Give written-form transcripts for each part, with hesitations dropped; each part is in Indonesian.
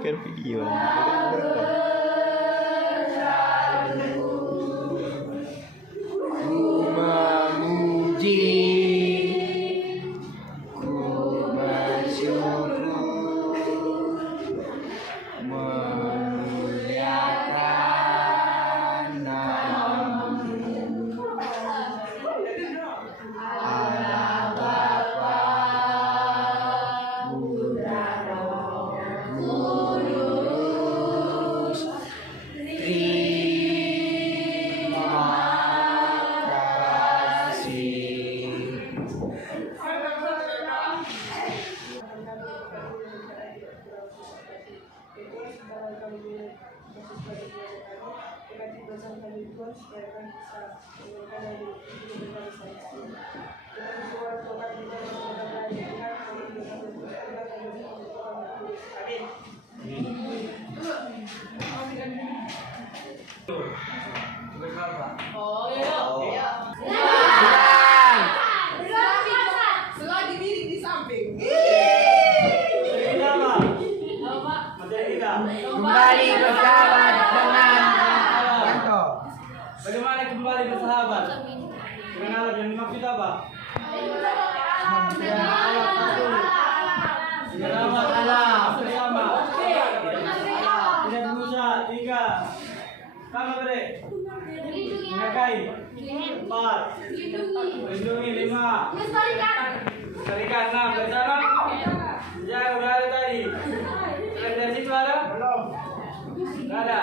Kan video. Kembali bersahabat dengan Yanto. Bagaimana kembali bersahabat? Dengan alat yang dimaksud apa? Selamat alam bersama. Tidak berusaha. 3. Sama beri. Mengakai. 4. Lindungi. 5. Lestarikan. 6. Bersama. Ya udah ada tadi. Dari situ ada? Belum. Nggak ada.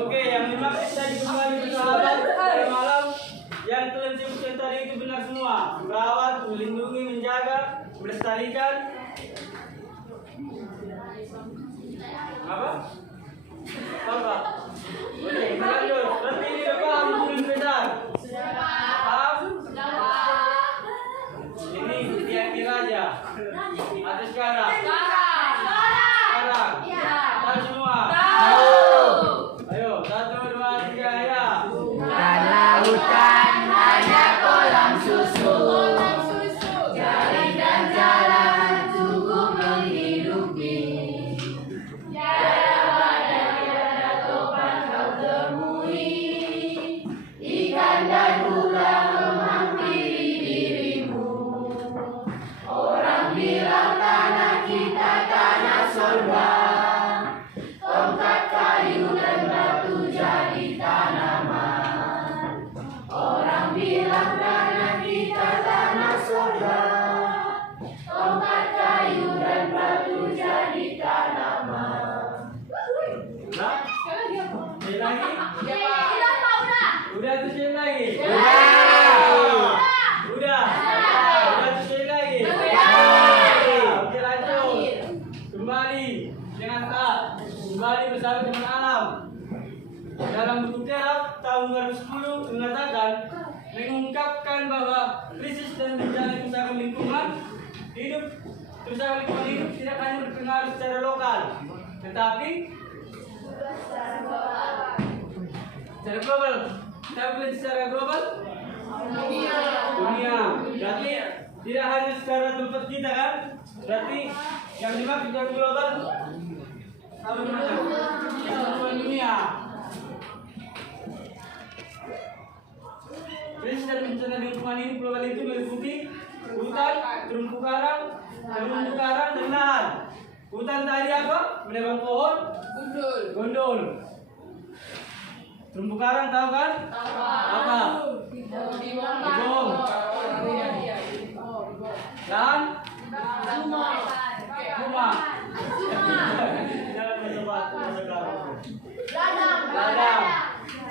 Oke, yang dimaksud tadi kembali bersahabat pada malam yang telah disebutkan tadi itu benar semua. Merawat, melindungi, menjaga, melestarikan. Apa? Apa? Oke, lanjut. Berarti ini udah paham belum benar? Paham? Ini tiang aja. Atau sekarang? Sekarang? Tahu semua? Ayo, 1, 2, 3, ya. Bukan lautan, hanya kolam susu. Jaring dan jalan cukup menghidupi. Tiada badan, tiada topan kau temui. Ikan dan udang menghampiri dirimu. Orang bilang tanah kita tanah surga. Tongkat kayu dan batu jadi tanaman. Orang bilang tanah kita tanah surga. Tongkat kayu dan batu jadi tanaman. Nah, sekali lagi. Udah tuh sekali lagi. Udah tuh sekali lagi. Oke, lanjut. Kembali dengan taat. Kembali bersama dengan alam. Dalam buku Terap tahun 2010 mengatakan mengungkapkan bahwa krisis dan bencana kerusakan lingkungan hidup tidak hanya berpengaruh secara lokal, tetapi secara global. Secara global dunia. Berarti tidak hanya secara tempat kita kan? Berarti yang dimaksud yang global apa namanya? Seluruh dunia. Krisis dan bencana lingkungan ini global itu meliputi hutan, terumbu karang, dan lahan. Hutan tadi apa? Menebang pohon, gondol. Terumbu karang tahu kan? Apa? Hidung. Lahan? Rumah. Ladang.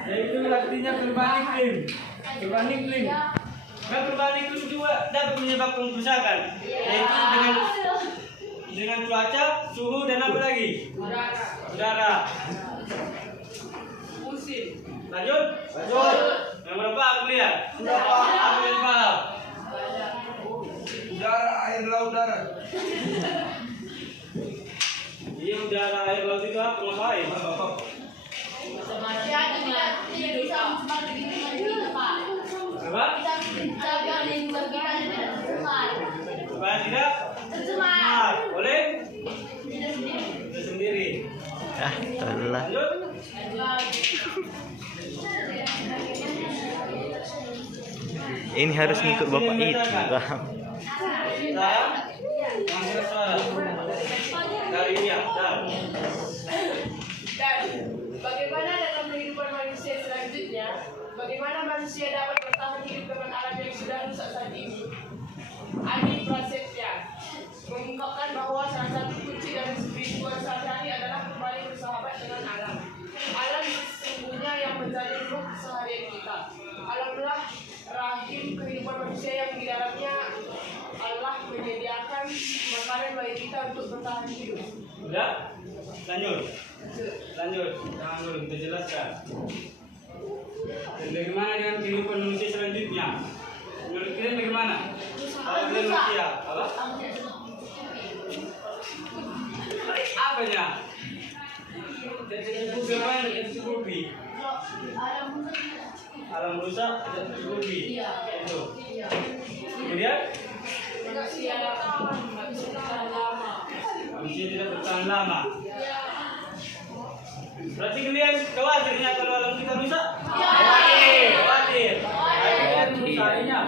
Yaitu artinya perubahan iklim. Nah, perubahan iklim juga dapat menyebabkan kerusakan, yaitu dengan cuaca, suhu, dan apa lagi? Udara. Lanjut. Yang berapa aku lihat? Aku yang paham. Udara, air, laut, darat. Iya, udara, air, laut itu apa? Ngapain? Masih ada lah. Lanjut. Ini harus ngikut bapak itu, paham? Saya yang bersuara dari ini ya. Dan bagaimana dalam kehidupan manusia selanjutnya, bagaimana manusia dapat bertahan hidup dengan alam yang sudah rusak saat ini? Adi Prasetya mengungkapkan bahwa salah satu kunci dari spiritual sehari-hari adalah kembali bersahabat dengan alam. Alam sesungguhnya yang menjadi ruh keseharian kita. Alamlah rahim kehidupan manusia yang di dalamnya Allah menyediakan makanan bagi kita untuk bertahan hidup. Udah? Lanjut. Lanjut. Jangan dulu kita jelaskan. Dan bagaimana dengan kehidupan manusia selanjutnya? Menurut kalian bagaimana? Kalau kalian manusia, apa? Apanya? Bagaimana yang tercukupi? Alam rusak tidak tercukupi. Itu. Kemudian? Manusia tidak bertahan lama. Berarti kalian khawatirnya kalau alam kita rusak? Khawatir. Kalian mencarinya?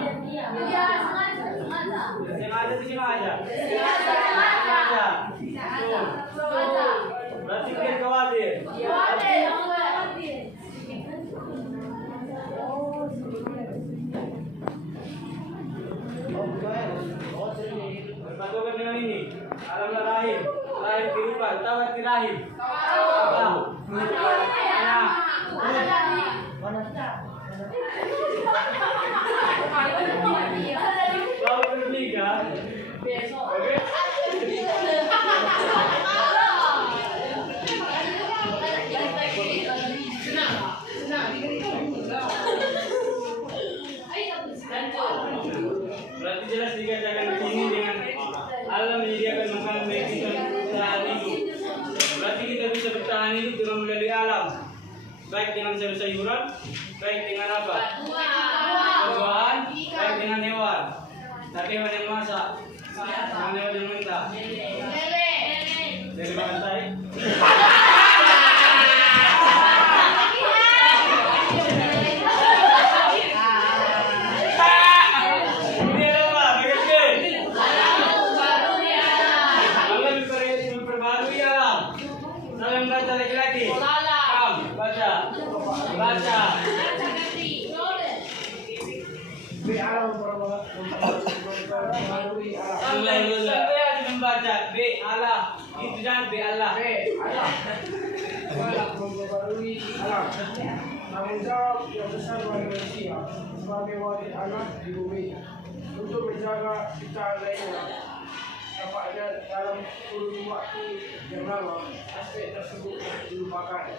Yang ada di sini aja. Berarti kalian khawatir? Berpatokan dengan ini. Alam rahim, rahim kehidupan, tawar rahim. Kalau bertiga, oke? Berarti jelas dikatakan di sini dengan Allah menyediakan makanan bagi kita untuk bertahan hidup. Berarti kita bisa bertahan hidup dengan melalui alam, baik dengan sayur-sayuran, baik dengan apa? Buah-buahan, baik dengan hewan. Tapi hewan yang masak, dengan hewan yang mentah. Dari makan tai. Baca lagi-lagi. Baca. Sampai membaca B Allah. Itu jangan B Allah. Allah memperbarui alam. Tanggung jawab yang besar bagi manusia sebagai wali alam di bumi untuk menjaga kita lainnya. Dapatnya dalam kurun waktu yang lama aspek tersebut dilupakan.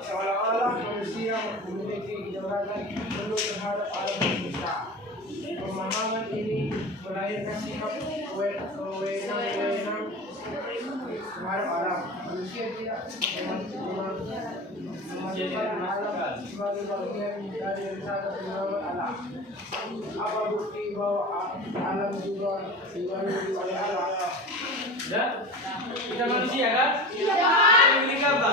Seolah-olah manusia memiliki kedaulatan penuh terhadap alam semesta. Pemahaman ini melahirkan sikap kewenangan terhadap alam. Manusia tidak memasukkan alam sebagai bagian dari rencana pengelolaan alam. Apa bukti bahwa alam juga dilalui oleh alam? Ya? Kita manusia kan? Kita memiliki apa?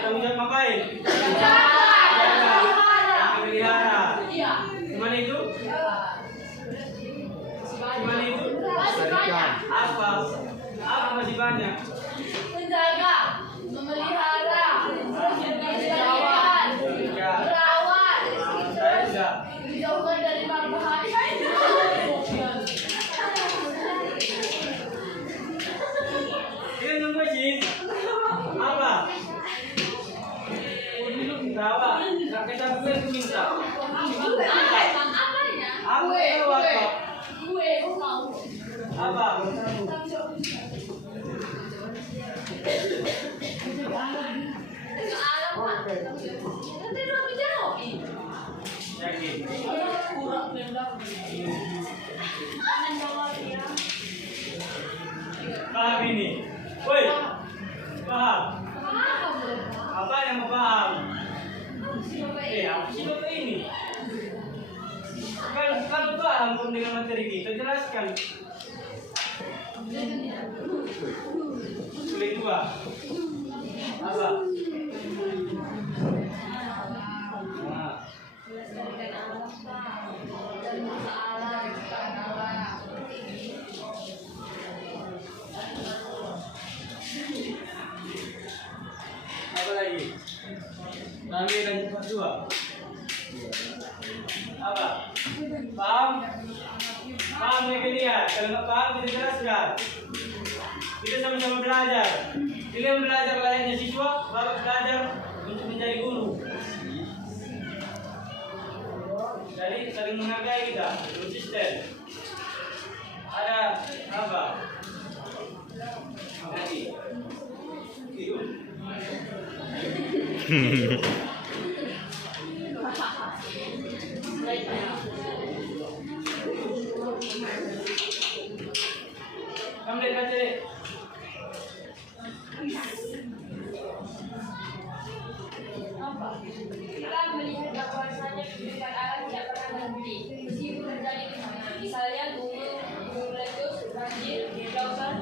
Tanggung jawab ngapain? Pelihara. Gimana itu? Gimana itu? Apa? Apa masih banyak? Menjaga, memelihara, menjaga, merawat, dijauhkan dari berbahaya. Ini yang masjid apa? Tawa, nggak kita boleh minta. Apa itu apa? Apa? Yakin? Paham ini? Woi, paham? Apa yang mau paham? Apa sih bapak ini? Kalau paham dengan materi kita, dijelaskan. Sulit 2. Apa? Nah. Apa lagi? Nanti dan cepat 2. Apa? Paham? Paham ya dia? Kalau nggak paham kita jelaskan. Kita sama-sama belajar. Kalian belajar layaknya siswa, bapak belajar untuk menjadi guru. Jadi saling menghargai kita, konsisten. Ada apa? Nanti. Hidup. Kamu lihat aja. Kita melihat bahwasanya kehidupan alam tidak pernah berhenti, meskipun terjadi di mana. Misalnya gunung meletus, banjir, lautan,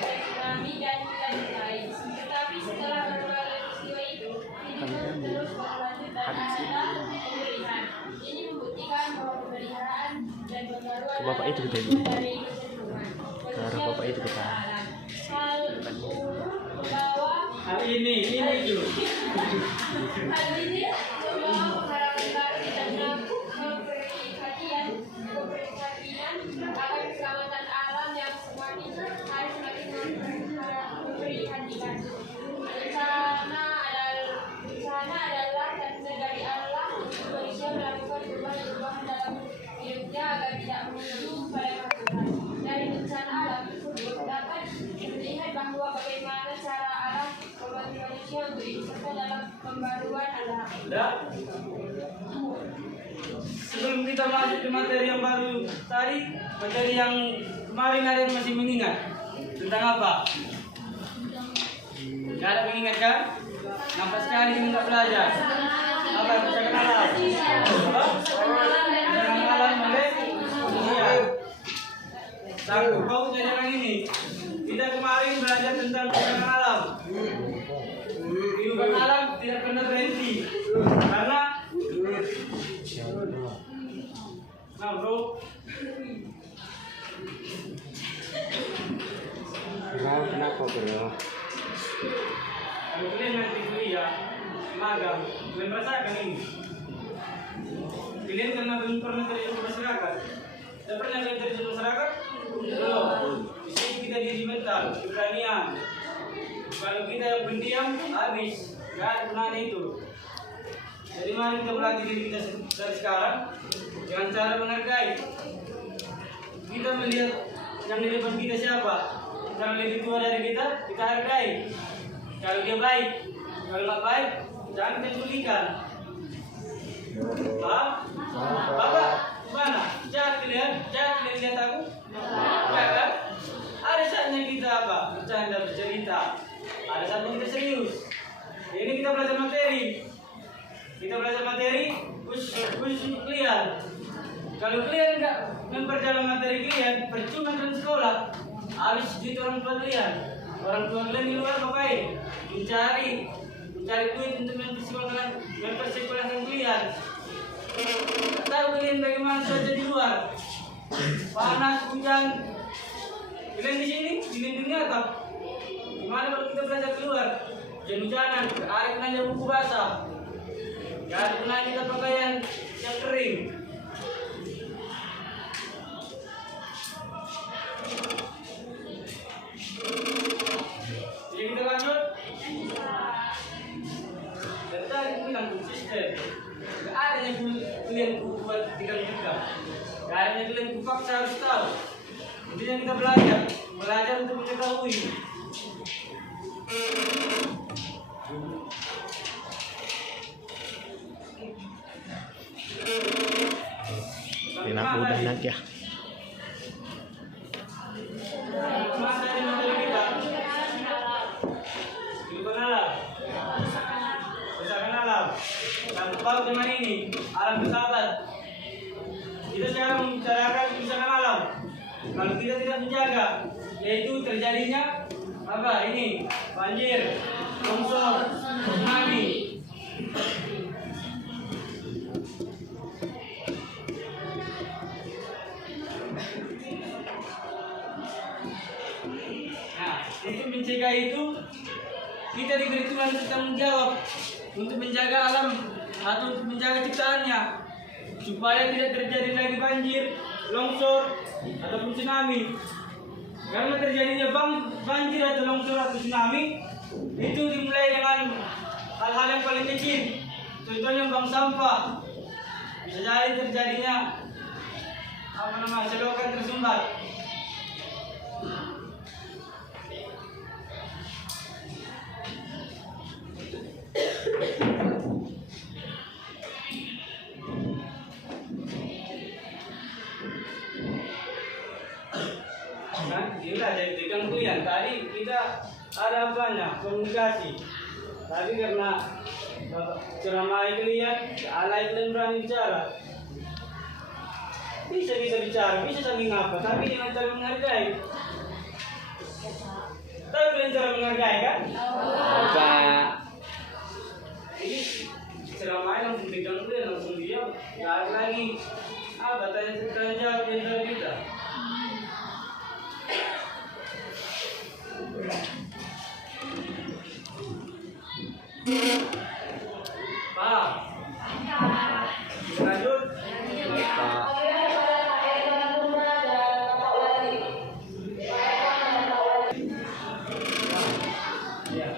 tsunami dan lain-lain. Tetapi setelah berbagai peristiwa itu, hidup terus berlanjut dan ada pemeliharaan. Ini membuktikan bahwa pemeliharaan dan pembaruan Bapak itu alam kita dari kecenderungan. Cara bapak itu kita. Hal membawa Hari ini itu. hal ini membawa pengalaman baru kita keprihatinan akan keselamatan alam yang semakin hari semakin memprihatinkan. Rencana adalah tanda dari Allah untuk manusia melakukan perubahan dalam hidupnya agar tidak menuju pada kematian. Dari bencana alam tersebut dapat melihat bahwa bagaimana cara alam membantu manusia untuk ikut serta dalam pembaruan alam. Udah? Sebelum kita masuk ke materi yang baru tadi, materi yang kemarin ada yang masih mengingat tentang apa? Gak ada mengingat kan? Nampak sekali kita nggak belajar. Apa yang bisa kenalan? Apa? Kenalan oleh manusia. Sanggup kau jangan ini. Kita kemarin belajar tentang kehidupan alam. Kehidupan alam tidak pernah berhenti karena nah bro, Kenapa bro? kalau kalian nanti kuliah, magang, kalian merasakan ini. Kalian karena belum pernah terjun ke masyarakat. Tidak pernah kalian terjun ke masyarakat? Belum. Di sini kita diri mental, keberanian. Kalau kita yang pendiam, habis. Gak ada gunanya itu. Jadi mari kita berlatih diri kita dari sekarang dengan cara menghargai. Kita melihat yang di depan kita siapa. Yang lebih tua dari kita hargai. Kalau dia baik, kalau nggak baik, jangan kita culikan. Paham? Bapak, mana? Jangan lihat aku. Ya kan? Ada saatnya kita apa? Bercanda, bercerita. Ada saatnya kita serius. Ini kita belajar materi. Kita belajar materi, khusus kalian. Kalau kalian nggak memperdalam materi kalian, percuma kalian sekolah. Habis duit orang tua kalian. Orang tua kalian di luar ngapain? Mencari duit untuk mempersekolahkan kalian. Tahu kalian bagaimana cuaca di luar? Panas, hujan. Kalian di sini dilindungi atap. Gimana kalau kita belajar keluar? Hujan-hujanan, air nanya buku basah. Gak pernah kita pakaian yang kering. Jadi kita lanjut. Dan tadi aku bilang konsisten. Gak ada yang kalian buat tinggal juga. Gak ada yang kalian paksa harus tahu. Intinya kita belajar untuk mengetahui. Enak udah nanti ya. Materi kita. Kehidupan alam. Kerusakan alam. Tanpa zaman ini, alam bersahabat. Kita sekarang membicarakan kerusakan alam. Kalau kita tidak menjaga, yaitu terjadinya apa ini? Banjir, longsor, tsunami. Nah, untuk mencegah itu kita diberi Tuhan tanggung jawab untuk menjaga alam atau untuk menjaga ciptaannya supaya tidak terjadi lagi banjir, longsor ataupun tsunami. Karena terjadinya banjir atau longsor atau tsunami itu dimulai dengan hal-hal yang paling kecil. Contohnya buang sampah. Bisa jadi terjadinya selokan tersumbat. Nah, gila jadi gangguan. Tadi kita ada apanya komunikasi. Tapi karena ceramah itu lihat, alay dan berani bicara. Bisa bicara, bisa saling apa, tapi dengan cara menghargai. Tahu kalian cara menghargai kan? Pak. Jadi ceramahnya langsung digangguin, langsung diam. Gak ada lagi tanya jawab di antara kita. Pak, lanjut. Pak. Ya.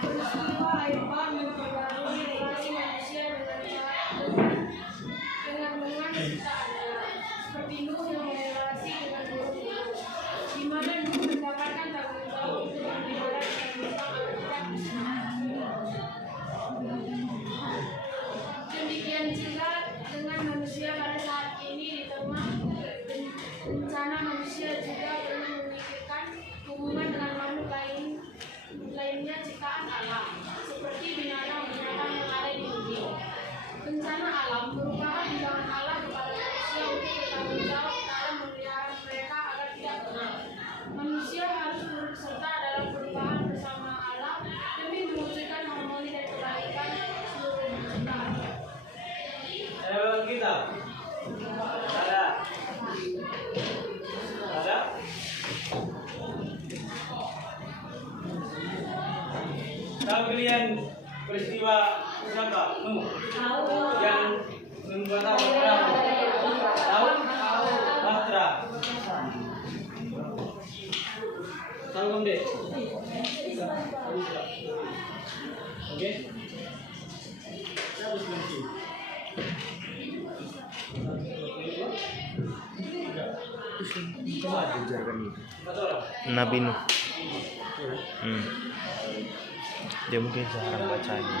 Peristiwa air bah mempengaruhi relasi manusia dengan ciptaannya, seperti Nuh yang berrelasi dengan burung, di mana Nuh mendapatkan tanggung jawab untuk memelihara kehidupan demikian juga dengan manusia pada saat ini di tengah bencana, manusia juga perlu memikirkan hubungan dengan makhluk lainnya ciptaan alam, seperti binatang-binatang yang ada di bumi. Bencana alam merupakan himbauan Allah kepada manusia untuk bertanggung jawab dalam memelihara mereka agar tidak punah. Manusia harus turut serta dalam perubahan bersama alam demi mewujudkan harmoni dan kebaikan seluruh ciptaan. Dalam kita ada tahu kalian peristiwa siapa? Nuh yang membuat apa? Tahu? Bahtera. Tahu kan deh? Oke. Saya harus berhenti. Nabi Nuh. Dia mungkin jarang bacanya.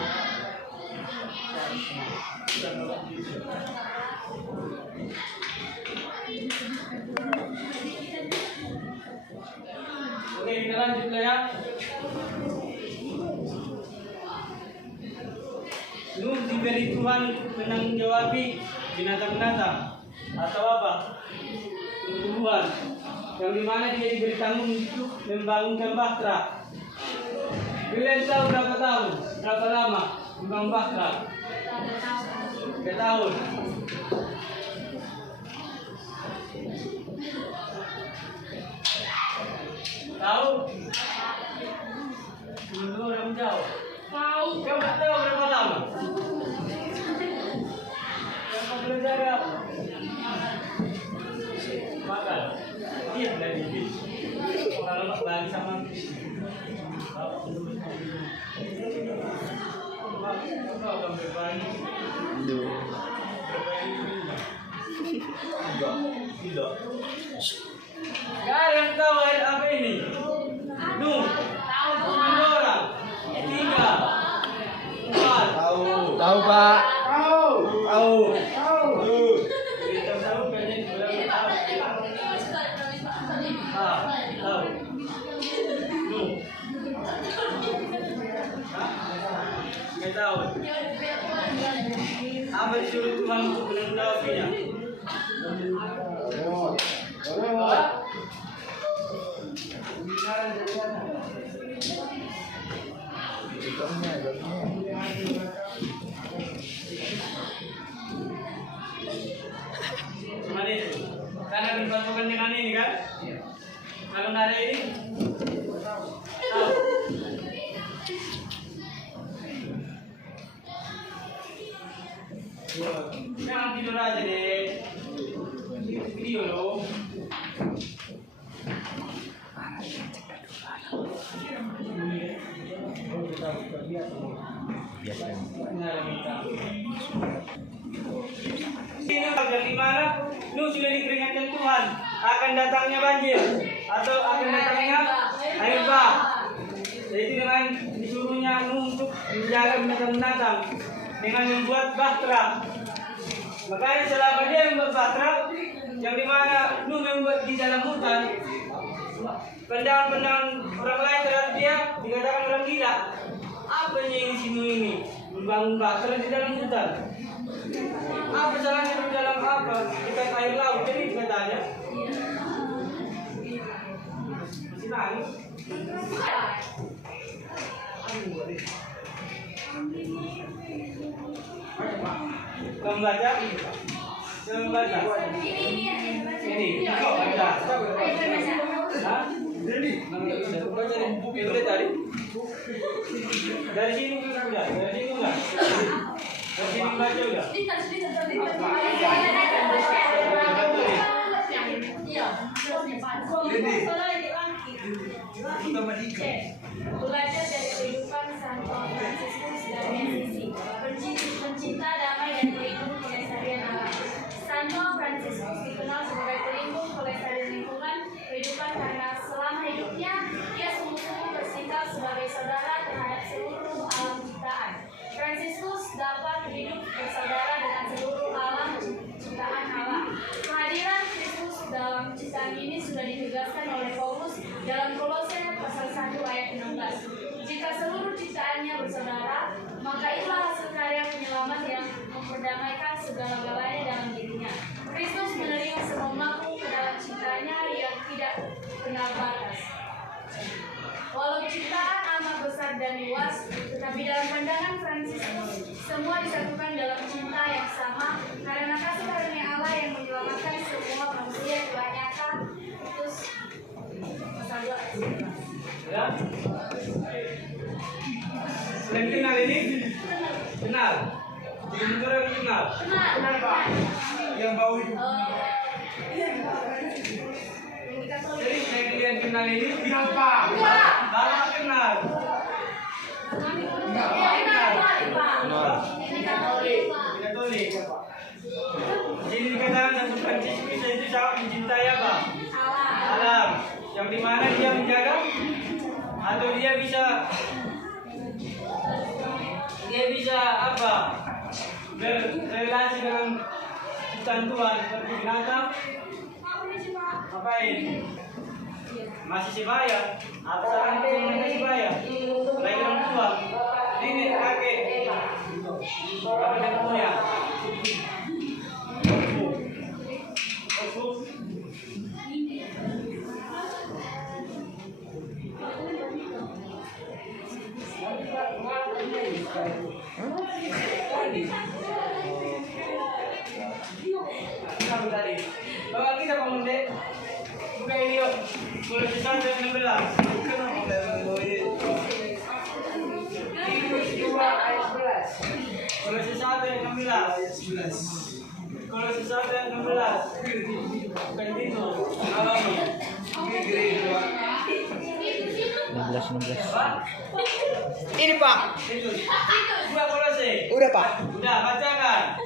Oke, kita lanjut ya. Nuh diberi Tuhan menanggapi binatang-binatang atau apa? Tumbuhan yang dimana dia diberi tanggung untuk membangunkan bahtera. Kalian tahu berapa tahun? Berapa lama membangun bahtera? 3 tahun. Tahu? Dulu orang jauh. Tahu. Kau tak tahu berapa lama? Berapa belajar? Makan. Diam dari bis. Kalau balik sama Gak ada yang tahu air apa ini? Nuh, ada orang. 3, 4. Tahu Pak. Tahu. Tahu. Nuh. Nggak tahu. Apa disuruh Tuhan untuk menanggapinya? berhadapan dengan ini kan? Kalau nggak ada ini, tahu. Jangan tidur aja deh. Video loh. Biasa. Ini bagian di mana? Lu sudah dikeringatkan Tuhan akan datangnya banjir atau akan datangnya air bah. Jadi dengan disuruhnya untuk menjaga binatang-binatang dengan membuat bahtera. Makanya selama dia membuat bahtera, yang dimana lu membuat di dalam hutan, pandangan-pandangan orang lain terhadap dia dikatakan orang gila. Apa yang isimu ini? Membangun bahtera di dalam hutan. Apa salahnya di dalam apa? Dekat air laut, jadi katanya. Masih nangis. Kamu baca? Kamu baca? Ini, kau baca. Hah? Baca di buku itu tadi. Dari sini juga udah, dari sini udah. Dari sini baca udah. Belajar dari kehidupan Santo Fransiskus dan Assisi, pencinta damai dan pelindung kelestarian alam. Santo Fransiskus dikenal sebagai pelindung kelestarian lingkungan kehidupan karena selama hidupnya ia sungguh-sungguh bersikap sebagai saudara terhadap seluruh alam ciptaan. Fransiskus dapat hidup bersaudara dengan seluruh alam ciptaan Allah. Kehadiran Kristus dalam ciptaan ini sudah ditegaskan oleh Paulus dalam Kolose pasal 1 ayat 16. Jika seluruh ciptaannya bersaudara, maka itulah hasil karya penyelamat yang memperdamaikan segala-galanya dalam dirinya. Kristus menerima semua makhluk ke dalam ciptaannya yang tidak kenal batas. Walau ciptaan amat besar dan luas, tetapi dalam pandangan Fransiskus, semua disatukan dalam cinta yang sama karena kasih karunia Allah yang menyelamatkan semua manusia telah nyata. Terus pasal 2 ayat 11. Ya? Selain kenal ini? Kenal? Jadi orang kenal? Kenal Pak. Yang bau itu. Jadi saya kalian kenal ini? Kenapa? Bapak kenal? Katolik. Jadi dikatakan Santo Fransiskus itu sangat mencintai apa? Alam. Yang dimana dia menjaga? Atau dia bisa apa? Berrelasi dengan ciptaan Tuhan seperti binatang. Ngapain? Masih sebaya. Apa salahnya teman sebaya? Lagi orang tua. Nenek, kakek. Apa yang punya? Tadi. Bapak kita pemuda. Buka ini yuk. Mulai kita dari 16. Kalau sesuatu yang 16. Kalau sesuatu yang 16. Bukan itu. Alami. 16. Apa? Ini Pak. Itu. Dua Kolose. Udah Pak. Udah bacakan.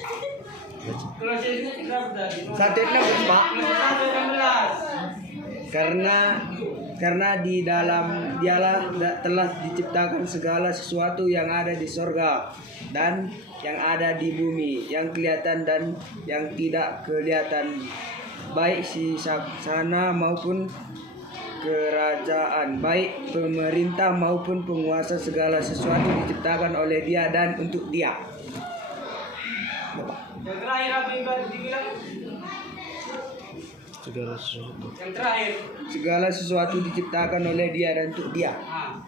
Kolose itu berapa tadi? 1:16 Pak. Kolose 1:16. Karena di dalam dialah telah diciptakan segala sesuatu yang ada di sorga dan yang ada di bumi, yang kelihatan dan yang tidak kelihatan, baik si saksana maupun kerajaan, baik pemerintah maupun penguasa, segala sesuatu diciptakan oleh Dia dan untuk Dia. Yang terakhir apa yang tadi dibilang? Segala sesuatu. Yang terakhir. Segala sesuatu diciptakan oleh Dia dan untuk Dia. Nah,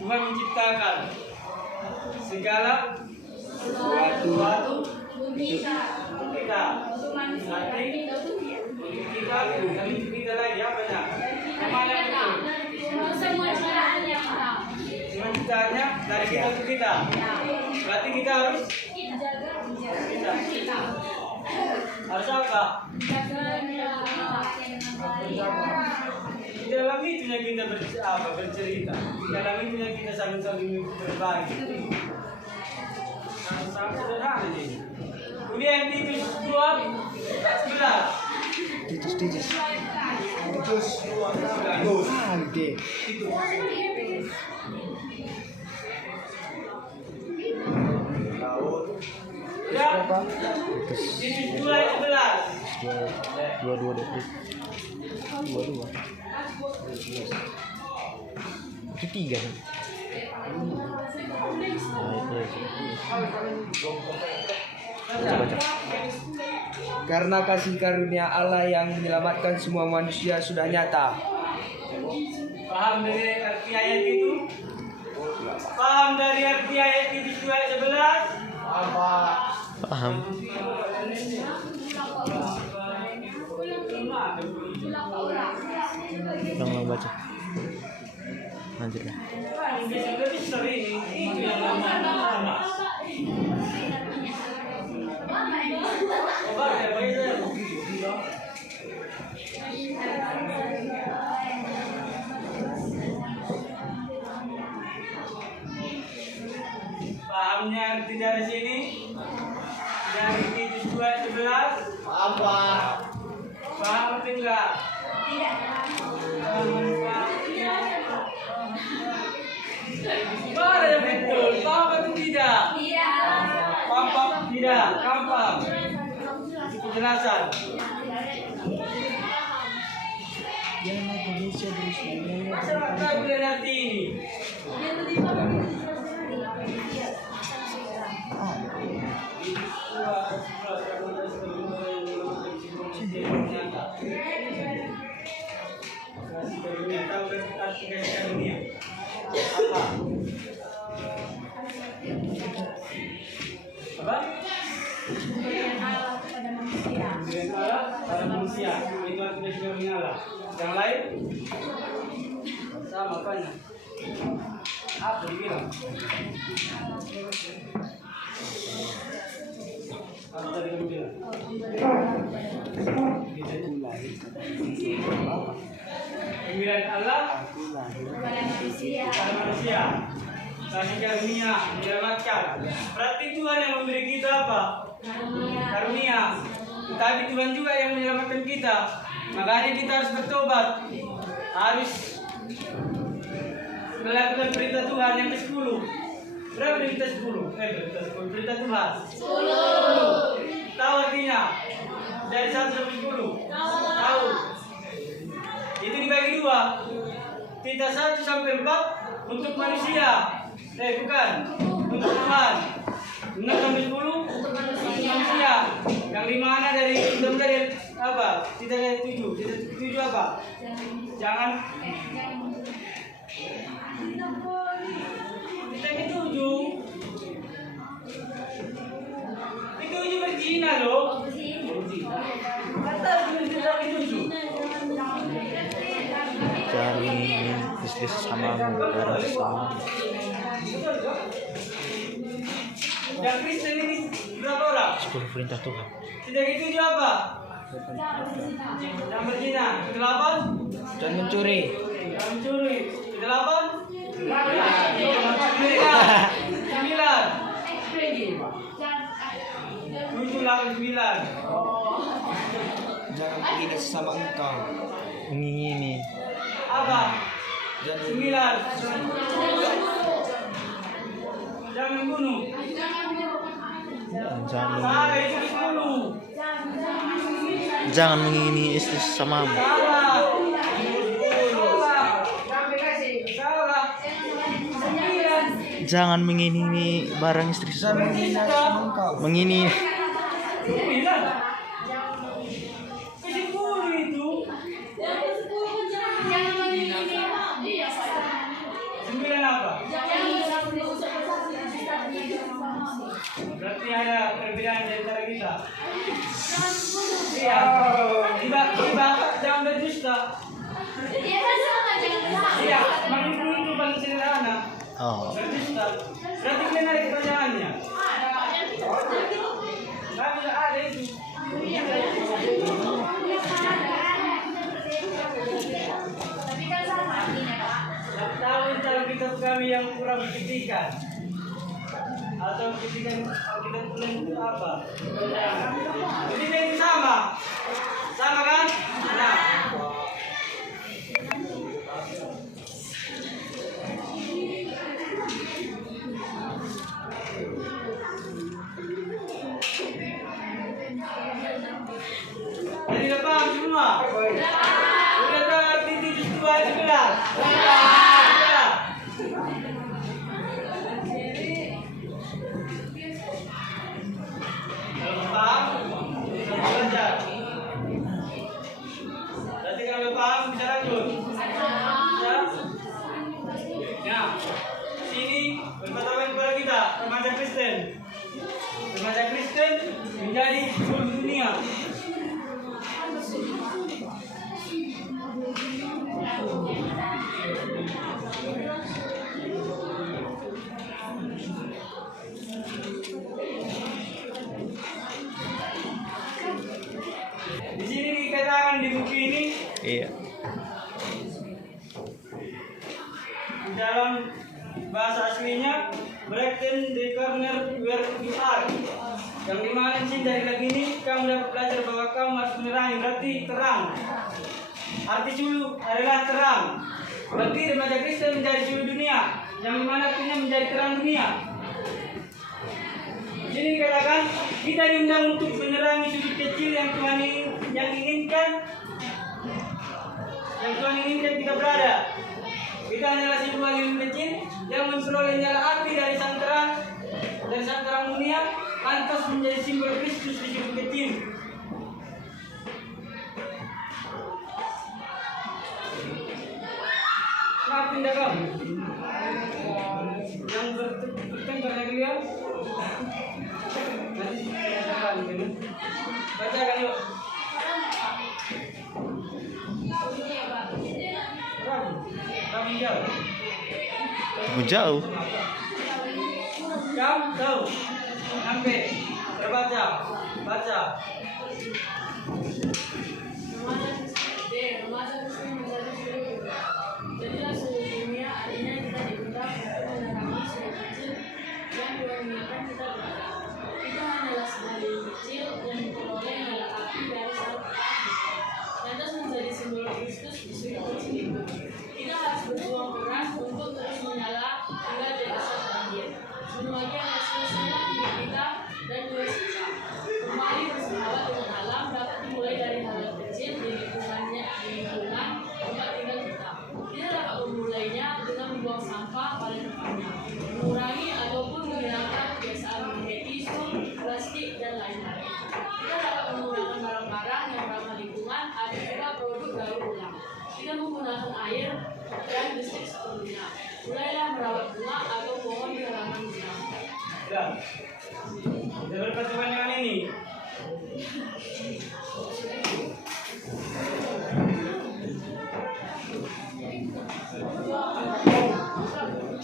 Tuhan menciptakan segala sesuatu untuk kita. Berarti kita, kami untuk kita lagi apa ya? Kemana itu? Cuma citanya dari kita untuk kita. Berarti kita harus kita. Harus apa? Di dalam itunya kita bercerita. Di dalam itunya kita saling berbagi. Sangat sederhana ini. Kemudian Titus 2 ayat 11. Titus. Gede. Ya. Berapa? Titus 2 ayat 11. 22. Itu 3 kan? Baca. Karena kasih karunia Allah yang menyelamatkan semua manusia sudah nyata. Paham dari arti ayat itu? Paham dari arti ayat Titus 2 ayat 11? Paham. Ulang baca. Lanjutlah. Lebih sering itu yang lama. Coba ya, baik saya. Pahamnya arti dari sini? Dari Titus 2 ayat 11? Apa? Paham atau enggak? Mana yang betul? Paham atau tidak? Paham tidak? Paham? Penjelasan. Masyarakat boleh nanti ini. Apa? Pemberian Allah pada manusia. Itu artinya pemberian Allah. Yang lain? Sama banyak. Apa dibilang? Apa tadi kamu bilang? Pemberian Allah pada manusia. Kasih karunia menyelamatkan. Berarti Tuhan yang memberi kita apa? Karunia. Tapi Tuhan juga yang menyelamatkan kita. Makanya kita harus bertobat. Harus melakukan perintah Tuhan yang ke-10. Berapa perintah 10? Perintah Tuhan 10. Tahu artinya? Dari 1 sampai 10. Tahu. Itu dibagi 2. Perintah 1 sampai 4 untuk manusia. Bukan. Untuk Tuhan. 6 sampai 10 untuk manusia. Yang dimana dari apa? Tidak ada 7. Tidak 7 apa? Jangan. Kita ke 7. Itu 7 berzina loh. Kata kita ke 7. Jangan ingin istri sesamamu, darah sesama. Yang Kristen ini berapa orang? 10 perintah Tuhan. Tidak itu juga apa? Yang berzina. 8? Dan mencuri. Yang mencuri. 8? 9. Tujuh, 8, 9. Jangan menghina sesama engkau. Mengingini. Apa? Dan 9. Jangan membunuh. Jangan Salah itu 10. Jangan mengingini istri sesamamu. Salah. Salah. 9. Jangan mengingini barang istri sesamamu. menghina sesama engkau. Mengini 9. 10 itu. 9 apa? Berarti ada perbedaan di antara kita. Iya. Tidak. Iya, makin itu paling sederhana. Oh. Berarti kalian ada pertanyaannya. Nggak bisa ada itu. Tahu cara kitab kami yang kurang dikitikan atau kitikan kita tulen itu apa? Jadi yang sama kan? Nah. Jadi udah paham semua? Udah tahu arti titik 2 11? Udah. Kalau paham, bisa belajar. Berarti kalau paham bisa lanjut. Ya. Sini berpatokan kepada kita remaja Kristen. Remaja Kristen menjadi seluruh dunia. Di sini dikatakan di buku ini, Iya. di dalam bahasa aslinya Brechten de Corner where you are, yang dimana sih dari lagi ini kamu dapat belajar bahwa kamu harus menerangi, berarti terang. Arti sulu adalah terang. Berarti remaja Kristen menjadi sulu dunia, yang dimana artinya menjadi terang dunia. Di sini dikatakan kita diundang untuk menerangi sudut kecil yang Tuhan inginkan, yang Tuhan inginkan kita berada. Kita hanyalah sebuah lilin kecil yang memperoleh nyala api dari sang terang dunia, pantas menjadi simbol Kristus di sudut kecil. Kenapa pindah kamu? Yang bertengkar lagi dia? Nanti bacakan yuk. Kamu jauh. Jauh. Kamu tahu. Sampai terbaca, baca. Jadilah seluruh dunia, artinya kita diundang untuk menerangi sudut kecil yang Tuhan inginkan kita berada. Kita hanyalah sebuah lilin kecil yang diperoleh nyala api dari sang api, lantas menjadi simbol Kristus di sudut kecil itu. Kita harus berjuang keras untuk terus menyala hingga jadi satu akhir. Semuanya harus selesai hidup kita dan tugas kita. Kembali bersahabat dengan alam dapat dimulai dari hal kecil di lingkungan tempat tinggal kita. Kita dapat memulainya dengan membuang sampah pada tempatnya, mengurangi ataupun menghilangkan kebiasaan memakai tisu, plastik, dan lain-lain. Kita dapat menggunakan barang-barang yang ramah lingkungan, ada juga produk daur ulang. Kita menggunakan air dan listrik seperlunya. Mulailah merawat bunga atau pohon di halaman kita. Sudah. Kita berpatokan dengan ini.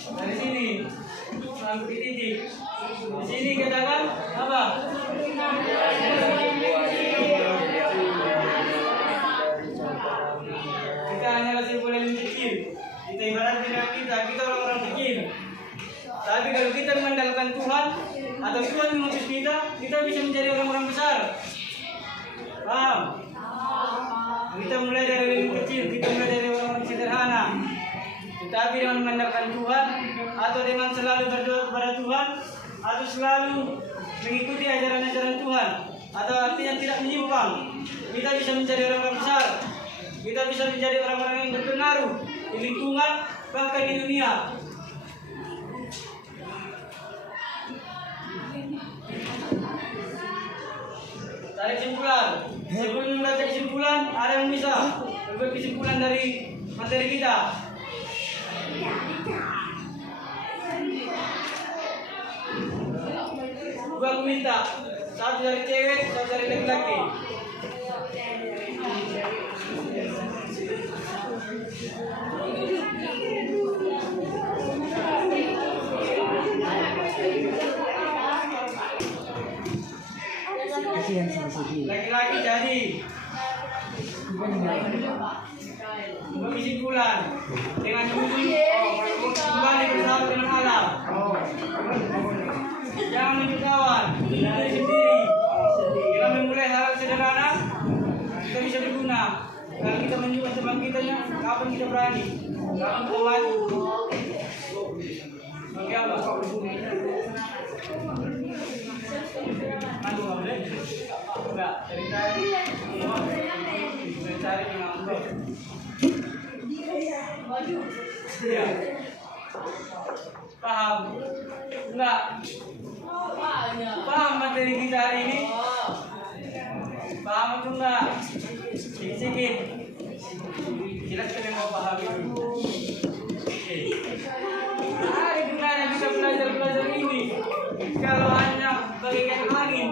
Dari sini sampai titik. Di sini katakan apa? Kita hanyalah sebuah lilin kecil. Kita ibarat dengan kita orang-orang kecil. Tapi kalau kita mengandalkan Tuhan atau Tuhan mengutus kita bisa menjadi orang-orang besar. Paham? Kita mulai dari lilin kecil, kita mulai dari orang-orang sederhana. Tetapi dengan mengandalkan Tuhan atau dengan selalu berdoa kepada Tuhan atau selalu mengikuti ajaran-ajaran Tuhan atau artinya tidak menyimpang, kita bisa menjadi orang-orang besar. Kita bisa menjadi orang-orang yang berpengaruh di lingkungan bahkan di dunia. Tarik kesimpulan. Sebelum membaca kesimpulan, ada yang bisa membuat kesimpulan dari materi kita. Gua aku minta satu dari cewek, satu dari laki-laki. Kasihan sama sedih. Laki-laki jadi kesimpulan dengan kembali bersama dengan alam. Jangan menjadi kawan, diri sendiri. Kita memulai hal sederhana, kita bisa berguna. Kalau kita menunjukkan teman kita, kapan kita berani, kapan kita maju. Oke apa? Maju nggak boleh? Enggak, cerita cari yang ya. Paham? Enggak? Paham materi kita hari ini? Paham atau enggak? Sedikit. Jelaskan yang mau paham itu. Oke. Hari gunanya kita belajar ini. Kalau hanya bagaikan angin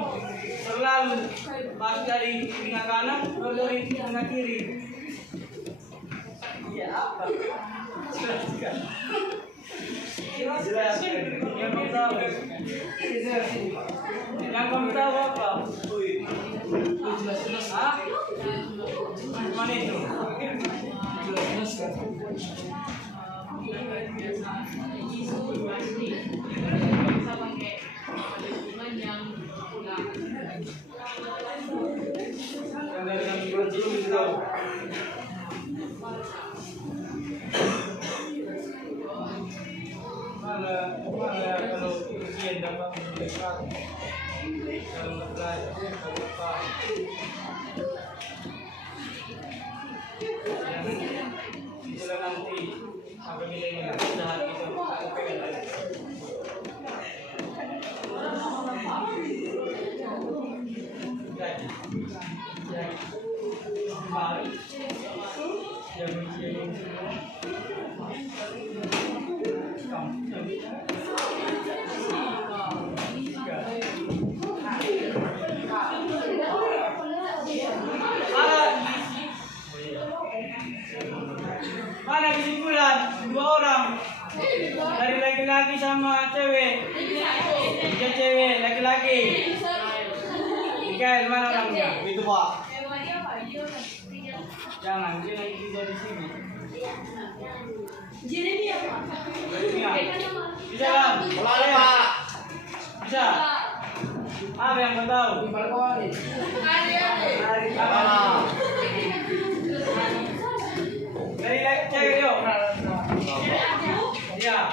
selalu masuk dari telinga kanan keluar dari telinga kiri. Ya apa? Jelaskan. Yang kamu tahu. Yang kamu tahu apa? Hah? Mana itu? Mana kalau ujian dapat mendekat kalau belajar kalau apa yang itulah nanti sampai milenial usaha kita pegang lagi. Mari yang mana kesimpulan dua orang dari laki-laki sama cewek, tiga cewek laki-laki. Mikael mana orangnya? Itu Pak. Jangan dia lagi tiga di sini. Jeremia. Bisa kan? Boleh Pak. Bisa. Apa yang kau tahu? Dari laki cewek yuk. Ya.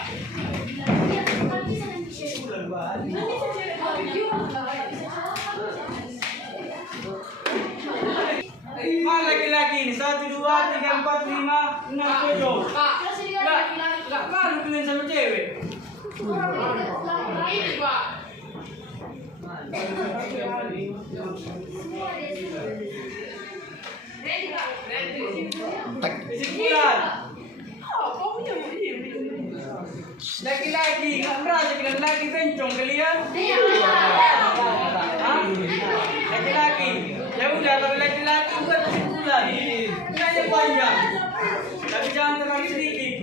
Mana laki-laki ini? 1, 2, 3, 4, 5, 6, 7. Enggak malu kalian sama cewek. Ini Pak. Kesimpulan. Laki-laki, nggak merasa dengan laki bencong kalian? Hah? Laki-laki, ya udah kalau laki-laki buat kesimpulan. Ini aja panjang, tapi jangan terlalu sedikit.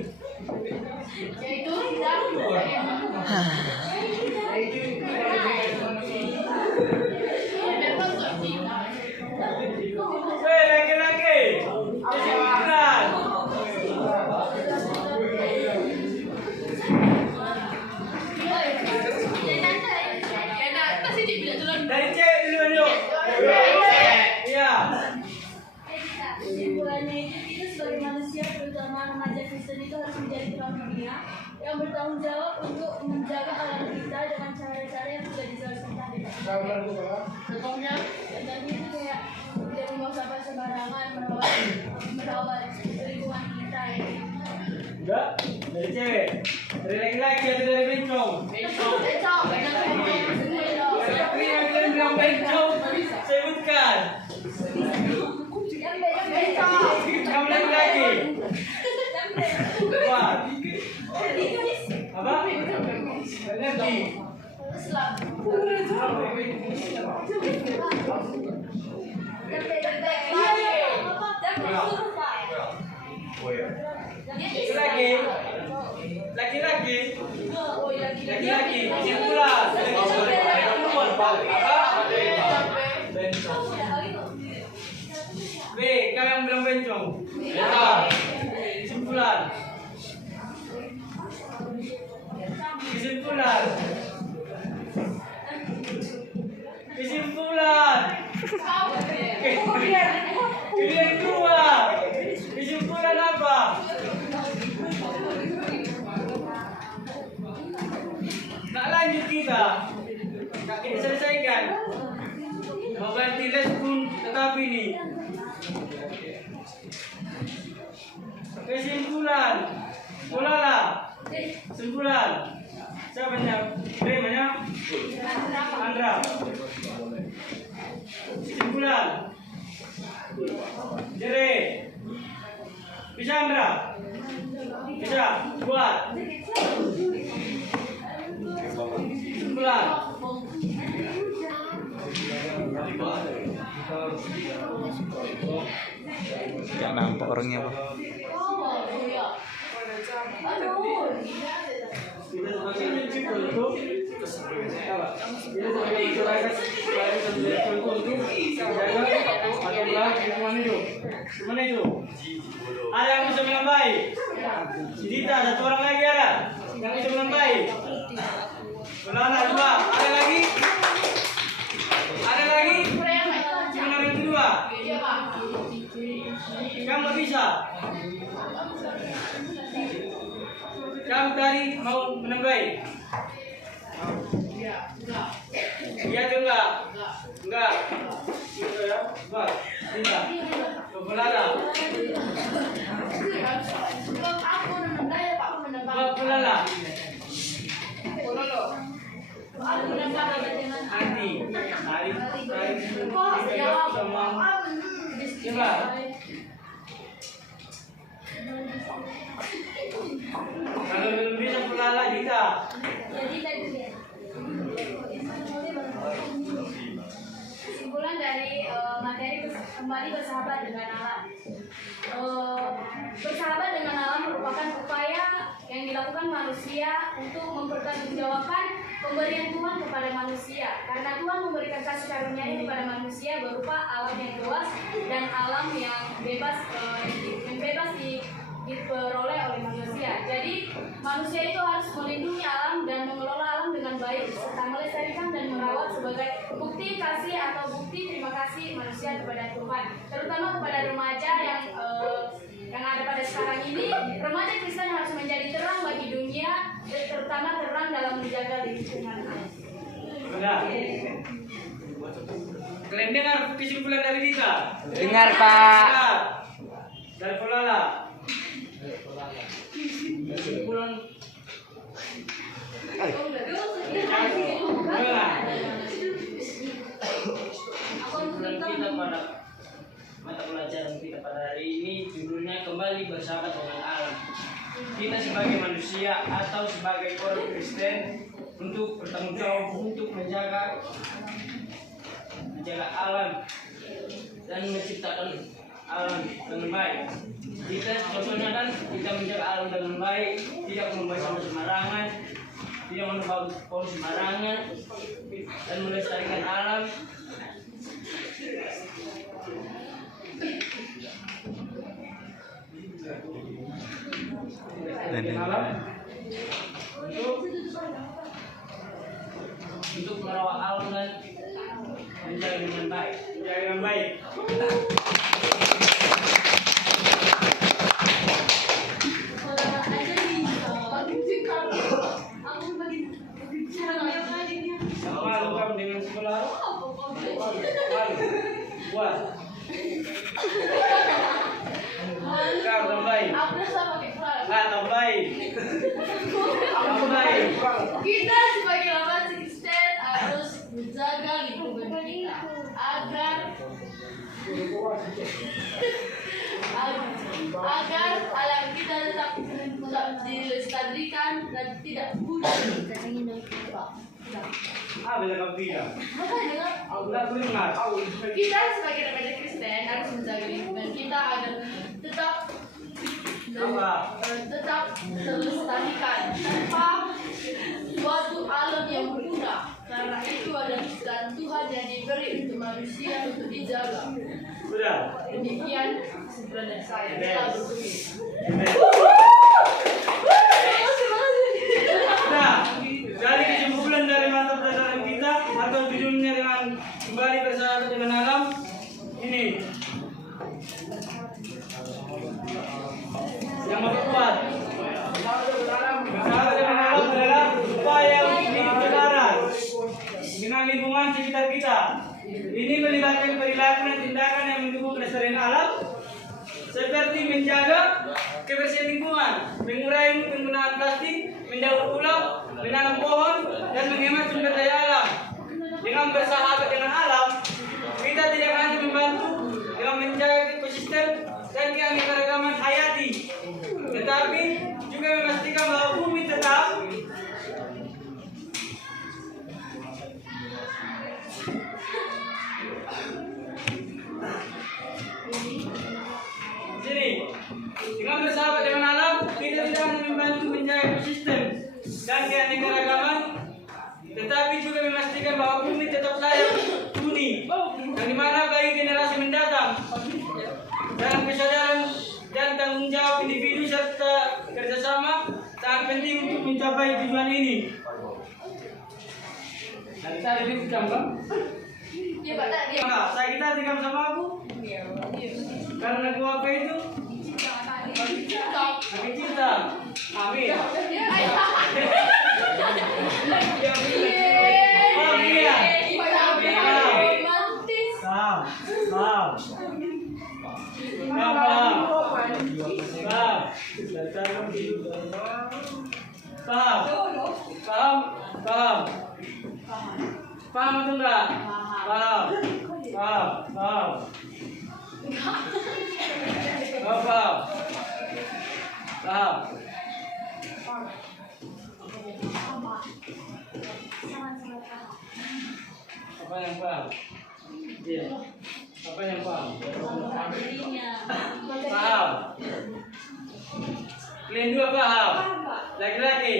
Weh laki-laki, kesimpulan. Dari cewek dulu yuk. Iya. Kesimpulannya itu kita sebagai manusia terutama remaja Kristen itu harus menjadi terang dunia yang bertanggung jawab untuk menjaga alam kita dengan cara-cara yang sudah dijelaskan tadi. Contohnya itu kayak tidak membuang sampah sembarangan, merawat lingkungan kita. Enggak, dari cewek. Dari laki-laki atau dari bencong? Bencong. Kalian bilang bencong, sebutkan. Yang bencong. Kamu laki-laki. Wah. Apa? Ngerti. Laki-laki. Laki-laki. Laki-laki. Kesimpulan. Apa? B, kau yang bilang bencong. Ya. Kesimpulan. Kesimpulan. Kesimpulan. Pilihan kedua. Kesimpulan apa? Nak lanjut kita. Tak kita selesaikan. Mau ganti les pun tetap ini. Kesimpulan. Ulala. Kesimpulan. Siapa yang? Namanya? Andra. Kesimpulan. Jere. Bisa Andra? Bisa. Buat. Kesimpulan. Gak nampak orangnya apa. Kita sebagai individu itu kita sebagai masyarakat untuk menjaga aturan lingkungan hidup. Gimana itu? Ada yang bisa bilang baik? Si Dita, satu orang lagi ada yang bisa bilang baik. Benar dua. Ada lagi? Ada lagi? Gimana yang kedua? Kamu bisa? Kamu tadi mau menambahi? Iya atau enggak? Enggak. Gitu ya. Enggak. Tidak. Pelala. Pelala. Nanti. Tarik. Sama. Coba. Kalau belum bisa pelala Dita. Kesimpulan dari materi kembali bersahabat dengan alam. Bersahabat dengan alam merupakan upaya yang dilakukan manusia untuk mempertanggungjawabkan pemberian Tuhan kepada manusia. Karena Tuhan memberikan kasih karunia-Nya kepada manusia berupa alam yang luas dan alam yang bebas diperoleh oleh manusia. Jadi manusia itu harus melindungi alam dan mengelola alam dengan baik serta melestarikan dan merawat sebagai bukti kasih atau bukti terima kasih manusia kepada Tuhan, terutama kepada remaja yang ada pada sekarang ini. Remaja Kristen harus menjadi terang bagi dunia, terutama terang dalam menjaga lingkungan. Benar. Kalian dengar kesimpulan dari Dita? Dengar, Pak. Dari Polala. Kesimpulan. Kesimpulan kita pada mata pelajaran kita pada hari ini judulnya kembali bersahabat dengan alam. Kita sebagai manusia atau sebagai orang Kristen untuk bertanggung jawab untuk menjaga alam dan menciptakan alam dengan baik. Kita contohnya kan kita menjaga alam dengan baik, tidak membuang sampah sembarangan, tidak membuang pohon sembarangan, dan melestarikan alam. Alam untuk merawat alam dan menjaga dengan baik. Menjaga dengan baik. Malu kamu dengan sekolah? Malu. Buat. Kau tambahin. Tambahin. Kita sebagai orang Kristen harus menjaga lingkungan kita agar alam kita tetap dilestarikan dan tidak punah. Bila kamu tidak? Kita sebagai remaja Kristen harus menjaga lingkungan kita agar tetap tetap terlestarikan tanpa suatu alam yang punah. Karena itu adalah ciptaan Tuhan yang diberi untuk manusia untuk dijaga. Sudah. Demikian kesimpulan saya. Telah berbumi. Nah, dari kesimpulan dari mata pelajaran kita atau judulnya dengan kembali bersahabat dengan alam ini yang memperkuat bersahabat dengan alam adalah upaya hidup selaras dengan lingkungan sekitar kita. Ini melibatkan perilaku dan tindakan yang mendukung kelestarian alam seperti menjaga kebersihan lingkungan, mengurangi penggunaan plastik, mendaur ulang, menanam pohon, dan menghemat sumber daya alam. Dengan bersahabat dengan alam, kita tidak hanya membantu dengan menjaga ekosistem dan keanekaragaman hayati, tetapi juga memastikan bahwa bumi tetap dengan bersahabat dengan alam, kita tidak hanya membantu menjaga ekosistem dan keanekaragaman, tetapi juga memastikan bahwa bumi tetap layak huni, yang dimana bagi generasi mendatang dalam kesadaran dan tanggung jawab individu serta kerjasama sangat penting untuk mencapai tujuan ini. Nanti saya lebih gampang. Dia Pak tak dia. Saya kita tikam sama aku. Karena aku apa itu? Bagi cinta. Amin. Paham atau enggak? Paham. Apa yang paham? Iya. Apa yang paham? Paham. Kalian dua paham? Laki-laki.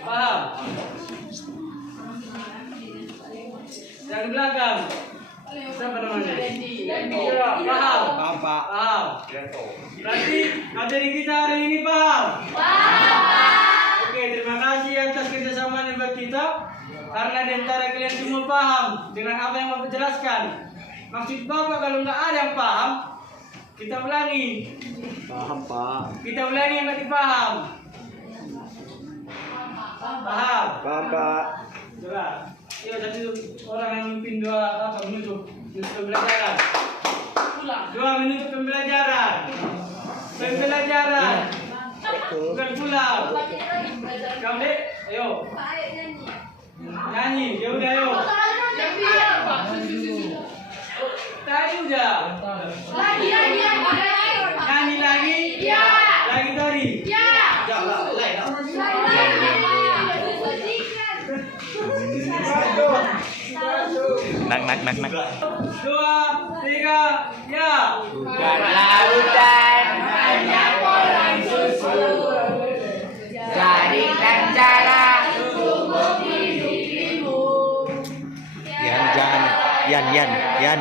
Paham? Yang di belakang. Siapa namanya? Paham? Paham, Pak. Paham. Berarti materi kita hari ini paham? Oke, terima kasih atas kerjasama yang buat kita. Karena di antara kalian semua paham dengan apa yang Bapak jelaskan. Maksud Bapak kalau nggak ada yang paham, kita ulangi. Paham, Pak. Kita ulangi yang nggak dipaham. Paham? Paham, Pak. Coba. Iya, satu orang yang memimpin dua menutup pembelajaran. Dua menutup pembelajaran. Pembelajaran. Bukan pulang. Kamu dek, ayo. Nyanyi, ya udah ayo. Tadi udah. Nyanyi lagi. Lagi tadi. Nak. 2, 3, ya. Bukan lautan hanya kolam susu, carikan cara tumbuh hidupmu. Yan.